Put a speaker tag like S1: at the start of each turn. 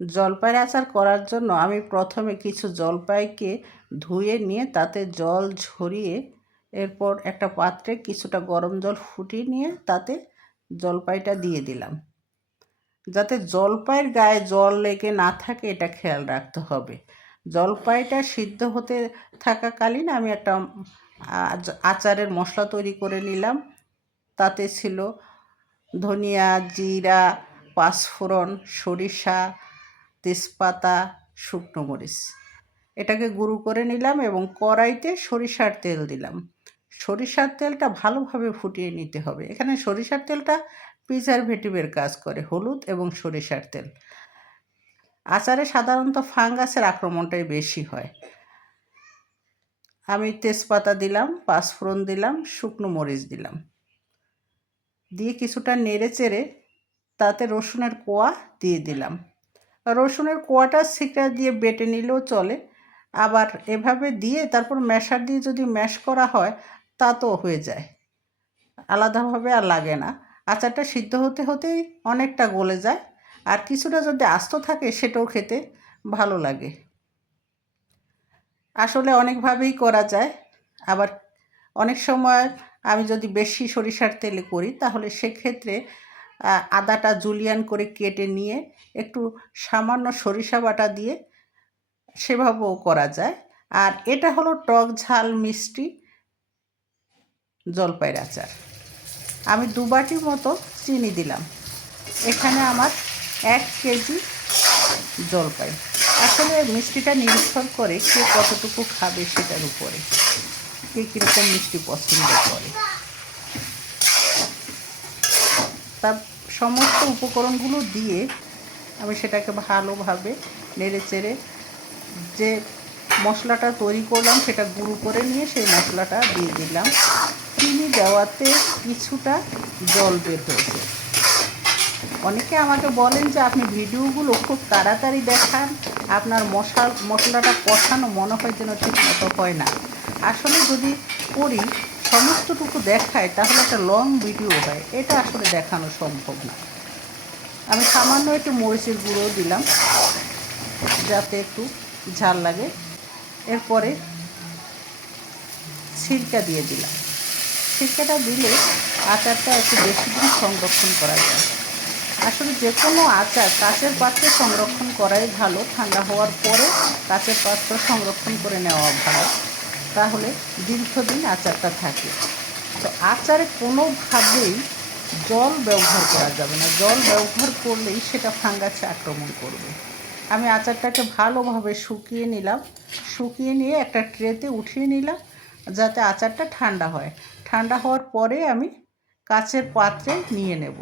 S1: জলপাইয়ের আচার করার জন্য আমি প্রথমে কিছু জলপাইকে ধুয়ে নিয়ে তাতে জল ঝরিয়ে এরপর একটা পাত্রে কিছুটা গরম জল ফুটিয়ে নিয়ে তাতে জলপাইটা দিয়ে দিলাম। যাতে জলপাইয়ের গায়ে জল লেগে না থাকে, এটা খেয়াল রাখতে হবে। জলপাইটা সিদ্ধ হতে থাকাকালীন আমি একটা আচারের মশলা তৈরি করে নিলাম। তাতে ছিল ধনিয়া, জিরা, পাঁচফোড়ন, সরিষা তেজপাতা, শুকনো মরিচ। এটাকে গুঁড়ো করে নিলাম এবং কড়াইতে সরিষার তেল দিলাম। সরিষার তেলটা ভালোভাবে ফুটিয়ে নিতে হবে। এখানে সরিষার তেলটা প্রিজারভেটিভের কাজ করে, হলুদ এবং সরিষার তেল। আচারে সাধারণত ফাঙ্গাসের আক্রমণটাই বেশি হয়। আমি তেজপাতা দিলাম, পাঁচফোড়ন দিলাম, শুকনো মরিচ দিলাম। দিয়ে কিছুটা নেড়ে চেড়ে তাতে রসুনের কোয়া দিয়ে দিলাম। রসুনের কোয়াটার শিকড়া দিয়ে বেটে নিলেও চলে। আবার এভাবে দিয়ে তারপর ম্যাশার দিয়ে যদি ম্যাশ করা হয়, তা তো হয়ে যায়। আলাদাভাবে আর লাগে না। আচারটা সিদ্ধ হতে হতেই অনেকটা গলে যায়। আর কিছুটা যদি আস্ত থাকে, সেটাও খেতে ভালো লাগে। আসলে অনেকভাবেই করা যায়। আবার অনেক সময় আমি যদি বেশি সরিষার তেলে করি, তাহলে সেক্ষেত্রে আদাটা জুলিয়ান করে কেটে নিয়ে একটু সামান্য সরিষা বাটা দিয়ে সেভাবেও করা যায়। আর এটা হলো টক ঝাল মিষ্টি জলপাইয়ের আচার। আমি দু বাটির মতো চিনি দিলাম। এখানে আমার এক কেজি জলপাই। আসলে মিষ্টিটা নির্ভর করে কে কতটুকু খাবে সেটার উপরে। কে কীরকম মিষ্টি পছন্দ করে। তা সমস্ত উপকরণগুলো দিয়ে আমি সেটাকে ভালোভাবে নেড়ে চেড়ে যে মশলাটা তৈরি করলাম সেটা গুঁড়ো করে নিয়ে সেই মশলাটা দিয়ে দিলাম। চিনি দেওয়াতে কিছুটা জল বের হয়েছে। অনেকে আমাকে বলেন যে আপনি ভিডিওগুলো খুব তাড়াতাড়ি দেখান, আপনার মশলা মশলাটা কষানো মনে হয় যেন ঠিক মতো হয় না। আসলে যদি করি সমস্তটুকু দেখায়, তাহলে একটা লং ভিডিও হয়। এটা আসলে দেখানো সম্ভব না। আমি সামান্য একটু মরিচের গুঁড়ো দিলাম, যাতে একটু ঝাল লাগে। এরপরে সিরকা দিয়ে দিলাম। সিরকাটা দিলে আচারটা একটু বেশি দিন সংরক্ষণ করা যায়। আসলে যে কোনো আচার কাচের পাত্রে সংরক্ষণ করাই ভালো, ঠান্ডা হওয়ার পরে কাচের পাত্র সংরক্ষণ করে নেওয়া ভালো। তাহলে দীর্ঘদিন আচারটা থাকে। তো আচারে কোনোভাবেই জল ব্যবহার করা যাবে না। জল ব্যবহার করলেই সেটা ফাঙ্গাসে আক্রমণ করবে। আমি আচারটাকে ভালোভাবে শুকিয়ে নিলাম। শুকিয়ে নিয়ে একটা ট্রেতে উঠিয়ে নিলাম যাতে আচারটা ঠান্ডা হয়। ঠান্ডা হওয়ার পরে আমি কাচের পাত্রে নিয়ে নেব।